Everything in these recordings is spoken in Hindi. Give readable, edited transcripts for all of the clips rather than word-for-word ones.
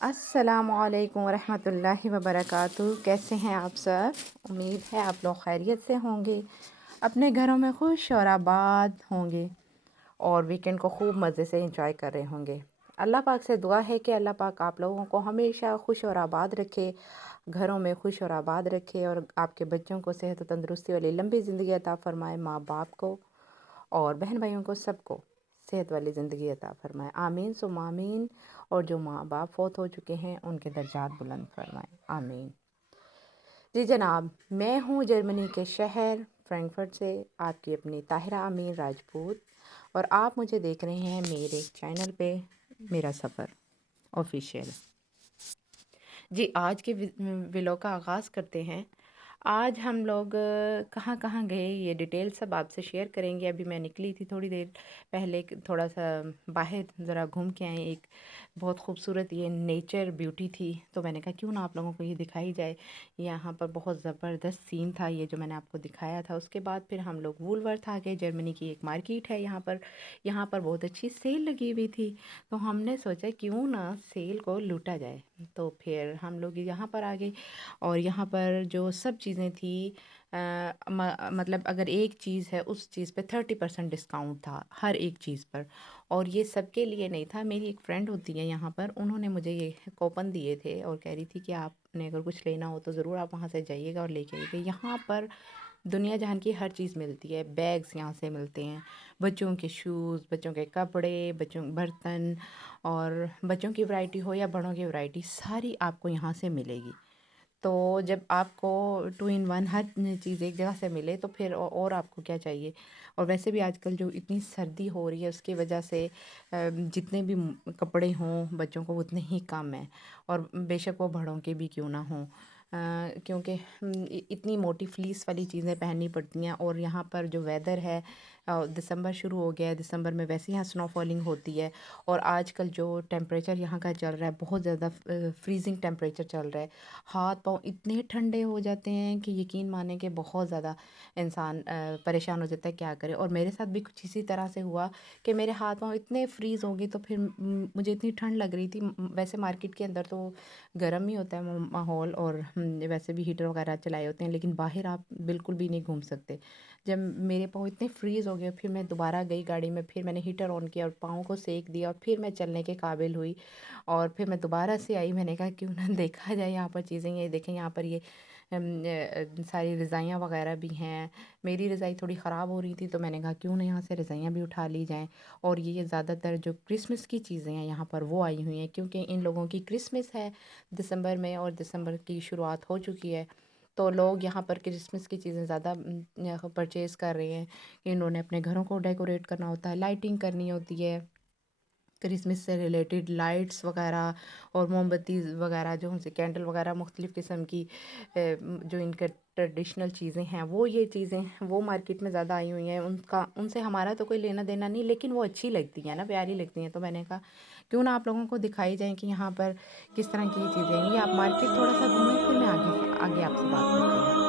अस्सलामुअलैकुम वरहमतुल्लाहि वबरकातुहू। कैसे हैं आप सब? उम्मीद है आप लोग खैरियत से होंगे, अपने घरों में खुश और आबाद होंगे और वीकेंड को खूब मज़े से एंजॉय कर रहे होंगे। अल्लाह पाक से दुआ है कि अल्लाह पाक आप लोगों को हमेशा खुश और आबाद रखे, घरों में खुश और आबाद रखे और आपके बच्चों को सेहत और तंदुरुस्ती वाली लंबी ज़िंदगी अता फ़रमाए, माँ बाप को और बहन भाइयों को सबको सेहत वाली ज़िंदगी अता फ़रमाए, आमीन सुम्मा आमीन। और जो माँ बाप फ़ौत हो चुके हैं उनके दर्जात बुलंद फरमाए, आमीन। जी जनाब, मैं हूँ जर्मनी के शहर फ्रैंकफर्ट से आपकी अपनी ताहिरा अमीन राजपूत और आप मुझे देख रहे हैं मेरे चैनल पे मेरा सफ़र ऑफिशियल। जी, आज के व्लॉग का आगाज़ करते हैं। आज हम लोग कहाँ कहाँ गए ये डिटेल सब आपसे शेयर करेंगे। अभी मैं निकली थी थोड़ी देर पहले, थोड़ा सा बाहर ज़रा घूम के आए। एक बहुत खूबसूरत ये नेचर ब्यूटी थी, तो मैंने कहा क्यों ना आप लोगों को ये दिखाई जाए। यहाँ पर बहुत ज़बरदस्त सीन था ये जो मैंने आपको दिखाया था। उसके बाद फिर हम लोग वूलवर्थ आ गए। जर्मनी की एक मार्केट है यहाँ पर बहुत अच्छी सेल लगी हुई थी, तो हमने सोचा क्यों ना सेल को लूटा जाए। तो फिर हम लोग यहाँ पर आ गए और यहाँ पर जो सब चीज़ें थी मतलब अगर एक चीज़ है उस चीज़ पे 30% डिस्काउंट था हर एक चीज़ पर। और ये सबके लिए नहीं था, मेरी एक फ्रेंड होती है यहाँ पर, उन्होंने मुझे ये कूपन दिए थे और कह रही थी कि आपने अगर कुछ लेना हो तो ज़रूर आप वहाँ से जाइएगा और लेके आइएगा। यहाँ पर दुनिया जहान की हर चीज़ मिलती है। बैग्स यहाँ से मिलते हैं, बच्चों के शूज़, बच्चों के कपड़े, बच्चों बर्तन, और बच्चों की वैरायटी हो या बड़ों की वैरायटी, सारी आपको यहाँ से मिलेगी। तो जब आपको 2 इन 1 हर चीज़ एक जगह से मिले तो फिर और आपको क्या चाहिए। और वैसे भी आजकल जो इतनी सर्दी हो रही है उसकी वजह से जितने भी कपड़े हों बच्चों को उतने ही कम हैं, और बेशक वो बड़ों के भी क्यों ना हों, क्योंकि इतनी मोटी फ्लीस वाली चीज़ें पहननी पड़ती हैं। और यहाँ पर जो वेदर है, दिसंबर शुरू हो गया है, दिसंबर में वैसे यहाँ स्नोफॉलिंग होती है। और आजकल जो टेम्परेचर यहाँ का चल रहा है बहुत ज़्यादा फ्रीजिंग टेम्परेचर चल रहा है। हाथ पाँव इतने ठंडे हो जाते हैं कि यकीन माने कि बहुत ज़्यादा इंसान परेशान हो जाता है, क्या करे। और मेरे साथ भी कुछ इसी तरह से हुआ कि मेरे हाथ पाँव इतने फ्रीज़ हो गए, तो फिर मुझे इतनी ठंड लग रही थी। वैसे मार्केट के अंदर तो गर्म ही होता है माहौल, और वैसे भी हीटर वगैरह चलाए होते हैं, लेकिन बाहर आप बिल्कुल भी नहीं घूम सकते। जब मेरे पाँव इतने फ्रीज़ हो गए, फिर मैं दोबारा गई गाड़ी में, फिर मैंने हीटर ऑन किया और पाँव को सेक दिया और फिर मैं चलने के काबिल हुई। और फिर मैं दोबारा से आई, मैंने कहा क्यों ना देखा जाए यहाँ पर चीज़ें। ये देखें, यहाँ पर ये सारी रज़ाइयाँ वगैरह भी हैं। मेरी रज़ाई थोड़ी ख़राब हो रही थी, तो मैंने कहा क्यों ना यहाँ से रज़ाइयाँ भी उठा ली जाएँ। और ये ज़्यादातर जो क्रिसमस की चीज़ें हैं यहाँ पर वो आई हुई हैं, क्योंकि इन लोगों की क्रिसमस है दिसंबर में और दिसंबर की शुरुआत हो चुकी है। तो लोग यहाँ पर क्रिसमस की चीज़ें ज़्यादा परचेज़ कर रहे हैं। इन्होंने अपने घरों को डेकोरेट करना होता है, लाइटिंग करनी होती है, क्रिसमस से रिलेटेड लाइट्स वगैरह और मोमबत्ती वगैरह, जो उनसे कैंडल वगैरह मुख्तलिफ़ किस्म की जो इनके ट्रेडिशनल चीज़ें हैं, वो ये चीज़ें वो मार्केट में ज़्यादा आई हुई हैं। उनका उनसे हमारा तो कोई लेना देना नहीं, लेकिन वो अच्छी लगती हैं ना, प्यारी लगती हैं। तो मैंने कहा क्यों ना आप लोगों को दिखाई जाए कि यहाँ पर किस तरह की ये चीज़ें हैं। ये आप मार्केट थोड़ा सा घूमें, फिर मैं आगे आपसे बात करती हूँ।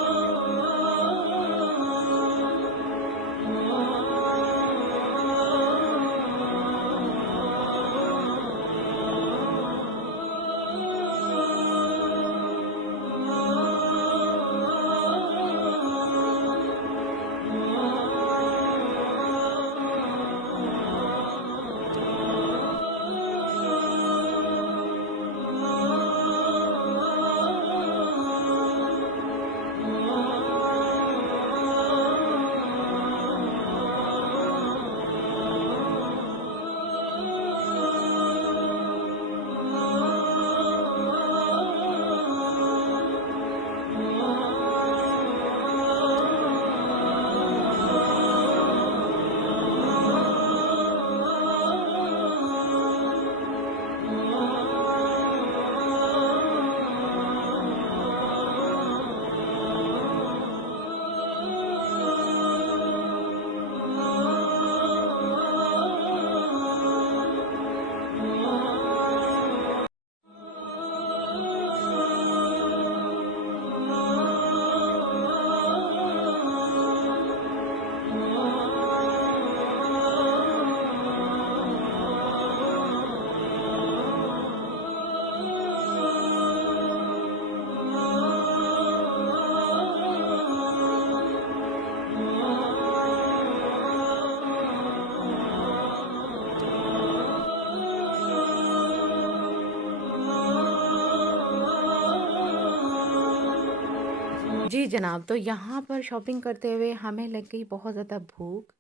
जनाब, तो यहाँ पर शॉपिंग करते हुए हमें लग गई बहुत ज़्यादा भूख।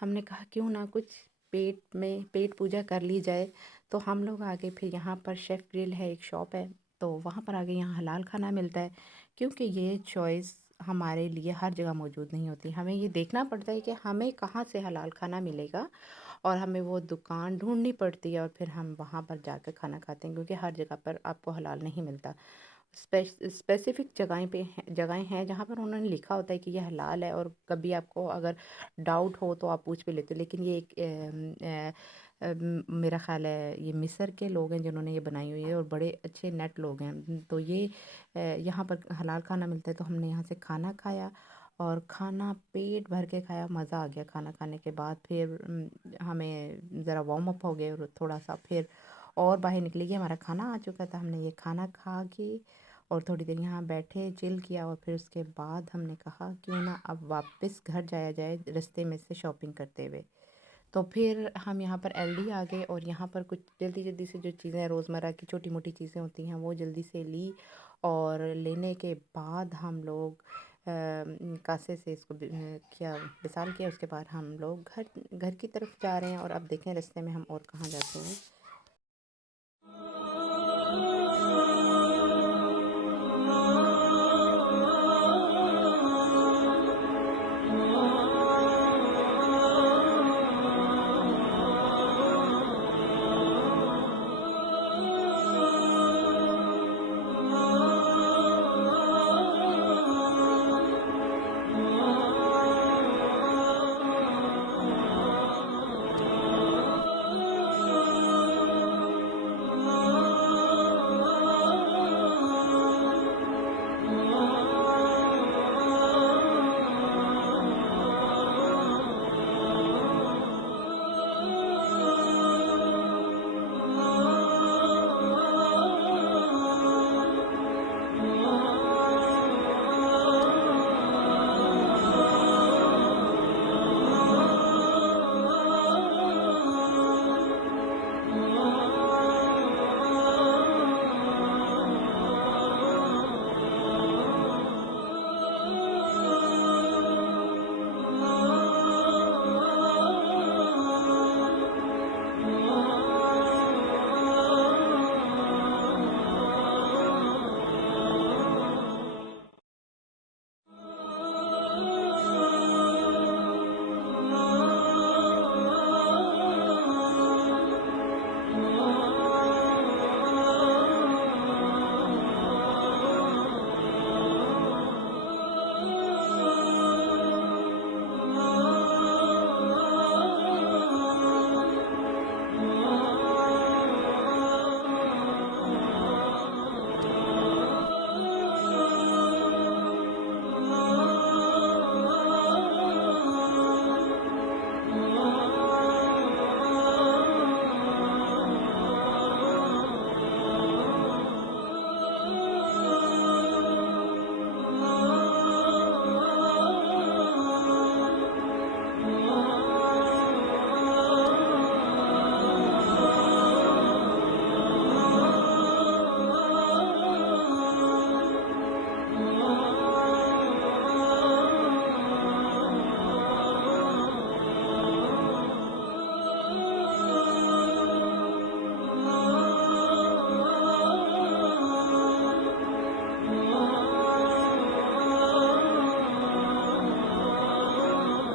हमने कहा क्यों ना कुछ पेट पूजा कर ली जाए। तो हम लोग आ गए फिर यहाँ पर शेफ़ ग्रिल है, एक शॉप है, तो वहाँ पर आ गए। यहाँ हलाल खाना मिलता है, क्योंकि ये चॉइस हमारे लिए हर जगह मौजूद नहीं होती। हमें ये देखना पड़ता है कि हमें कहाँ से हलाल खाना मिलेगा, और हमें वो दुकान ढूँढनी पड़ती है और फिर हम वहाँ पर जाकर खाना खाते हैं, क्योंकि हर जगह पर आपको हलाल नहीं मिलता। स्पेसिफ़िक जगहें हैं जहाँ पर उन्होंने लिखा होता है कि ये हलाल है, और कभी आपको अगर डाउट हो तो आप पूछ भी लेते हो। लेकिन ये एक मेरा ख़्याल है ये मिस्र के लोग हैं जिन्होंने ये बनाई हुई है, और बड़े अच्छे नेट लोग हैं। तो ये यहाँ पर हलाल खाना मिलता है, तो हमने यहाँ से खाना खाया, और खाना पेट भर के खाया, मज़ा आ गया। खाना खाने के बाद फिर हमें ज़रा वार्म अप हो गए, और थोड़ा सा फिर और बाहर निकले। ये हमारा खाना आ चुका था, हमने ये खाना खा के और थोड़ी देर यहाँ बैठे, चिल किया, और फिर उसके बाद हमने कहा क्यों ना अब वापस घर जाया जाए रास्ते में से शॉपिंग करते हुए। तो फिर हम यहाँ पर एलडी आ गए, और यहाँ पर कुछ जल्दी जल्दी से जो चीज़ें रोज़मर्रा की छोटी मोटी चीज़ें होती हैं वो जल्दी से ली, और लेने के बाद हम लोग कासे से इसको किया, विसाल किया। उसके बाद हम लोग घर की तरफ जा रहे हैं, और अब देखें रास्ते में हम और कहाँ जाते हैं।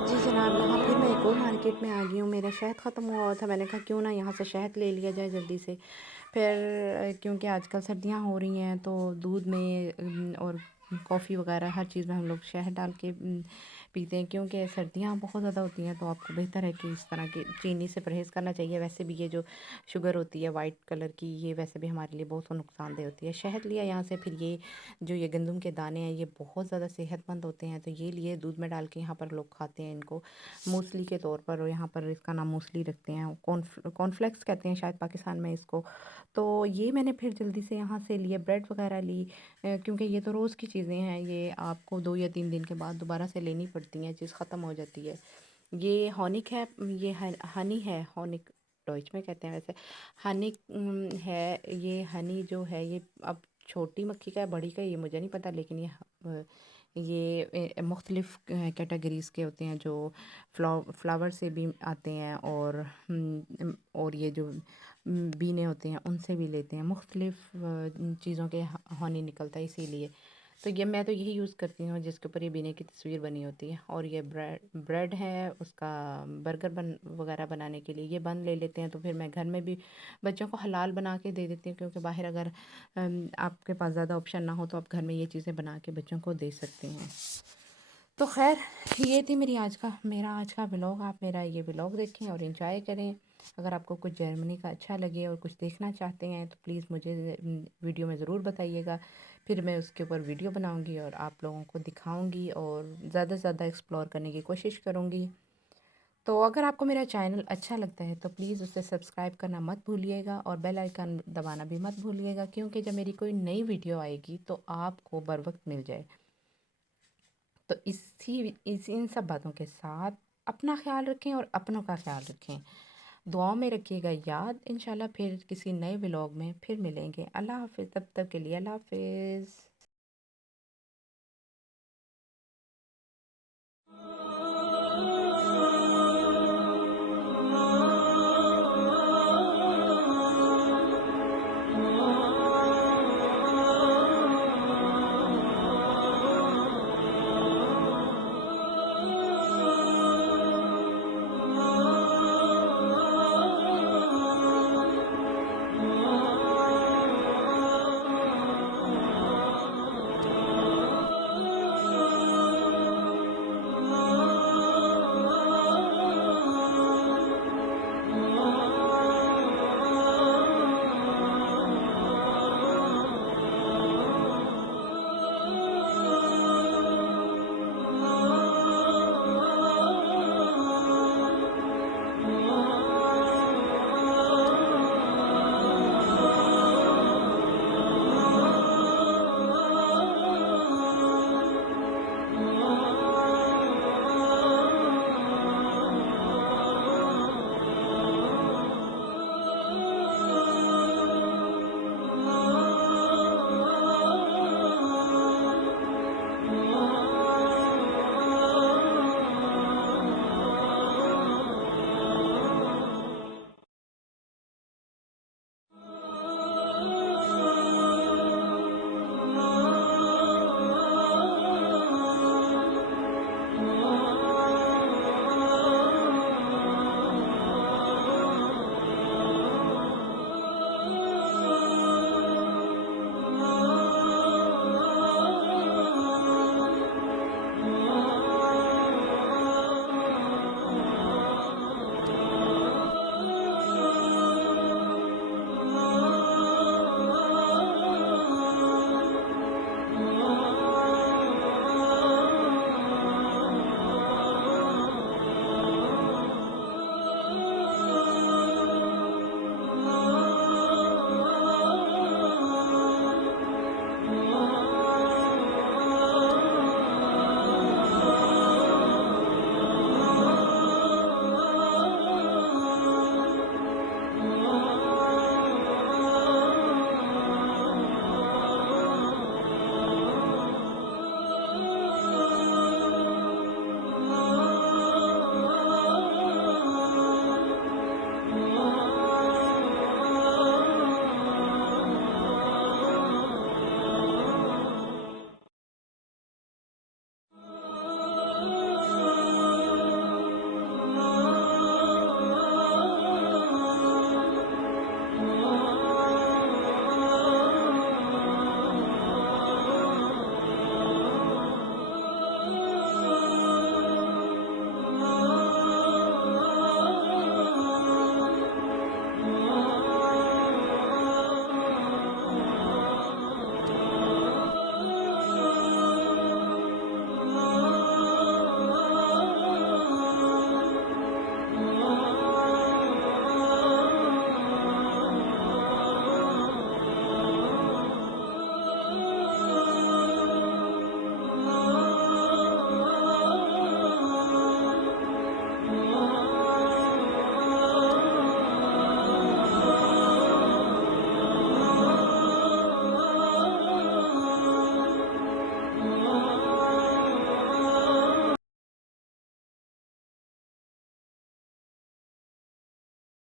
जी जनाब, यहाँ फिर मैं एक और मार्केट में आ गई हूँ। मेरा शहद ख़त्म हुआ था, मैंने कहा क्यों ना यहाँ से शहद ले लिया जाए जल्दी से। फिर क्योंकि आजकल सर्दियाँ हो रही हैं, तो दूध में और कॉफ़ी वगैरह हर चीज़ में हम लोग शहद डाल के पीते हैं, क्योंकि सर्दियाँ बहुत ज़्यादा होती हैं। तो आपको बेहतर है कि इस तरह की चीनी से परहेज़ करना चाहिए। वैसे भी ये जो शुगर होती है वाइट कलर की, ये वैसे भी हमारे लिए बहुत नुकसानदेह होती है। शहद लिया यहाँ से, फिर ये जो ये गंदम के दाने हैं ये बहुत ज़्यादा सेहतमंद होते हैं, तो ये लिए दूध में डाल के यहाँ पर लोग खाते हैं इनको मूसली के तौर पर, और यहाँ पर इसका नाम मूसली रखते हैं। कॉर्नफ्लेक्स कहते हैं शायद पाकिस्तान में इसको। तो ये मैंने फिर जल्दी से यहाँ से लिए, ब्रेड वगैरह ली, क्योंकि ये तो रोज़ की चीज़ें हैं, ये आपको 2 या 3 दिन के बाद दोबारा से लेनी पड़ती हैं, चीज़ ख़त्म हो जाती है। ये हॉनिक है, ये हनी है, हॉनिक डॉइच में कहते हैं वैसे। हनी है, ये हनी जो है ये अब छोटी मक्खी का है बड़ी का है ये मुझे नहीं पता, लेकिन ये मुख्तलिफ़ कैटेगरीज़ के होते हैं, जो फ्लावर से भी आते हैं, और ये जो बीने होते हैं उनसे भी लेते हैं। मुख्तलिफ़ चीज़ों के हनी निकलता है, इसीलिए तो ये मैं तो यही यूज़ करती हूँ जिसके ऊपर ये बीने की तस्वीर बनी होती है। और ये ब्रेड है, उसका बर्गर वगैरह बनाने के लिए ये बन ले लेते हैं। तो फिर मैं घर में भी बच्चों को हलाल बना के दे देती हूँ, क्योंकि बाहर अगर आपके पास ज़्यादा ऑप्शन ना हो तो आप घर में ये चीज़ें बना के बच्चों को दे सकते हैं। तो खैर, ये थी मेरा आज का व्लॉग। आप मेरा ये व्लॉग देखें और इन्जॉय करें। अगर आपको कुछ जर्मनी का अच्छा लगे और कुछ देखना चाहते हैं तो प्लीज़ मुझे वीडियो में ज़रूर बताइएगा। फिर मैं उसके ऊपर वीडियो बनाऊंगी और आप लोगों को दिखाऊंगी और ज़्यादा से ज़्यादा एक्सप्लोर करने की कोशिश करूंगी। तो अगर आपको मेरा चैनल अच्छा लगता है तो प्लीज़ उसे सब्सक्राइब करना मत भूलिएगा और बेल आइकन दबाना भी मत भूलिएगा, क्योंकि जब मेरी कोई नई वीडियो आएगी तो आपको बर वक्त मिल जाए। तो इन सब बातों के साथ अपना ख्याल रखें और अपनों का ख्याल रखें। दुआओं में रखिएगा याद। इंशाल्लाह फिर किसी नए व्लॉग में फिर मिलेंगे। अल्लाह हाफ़िज़। तब तक के लिए अल्लाह हाफ़िज़।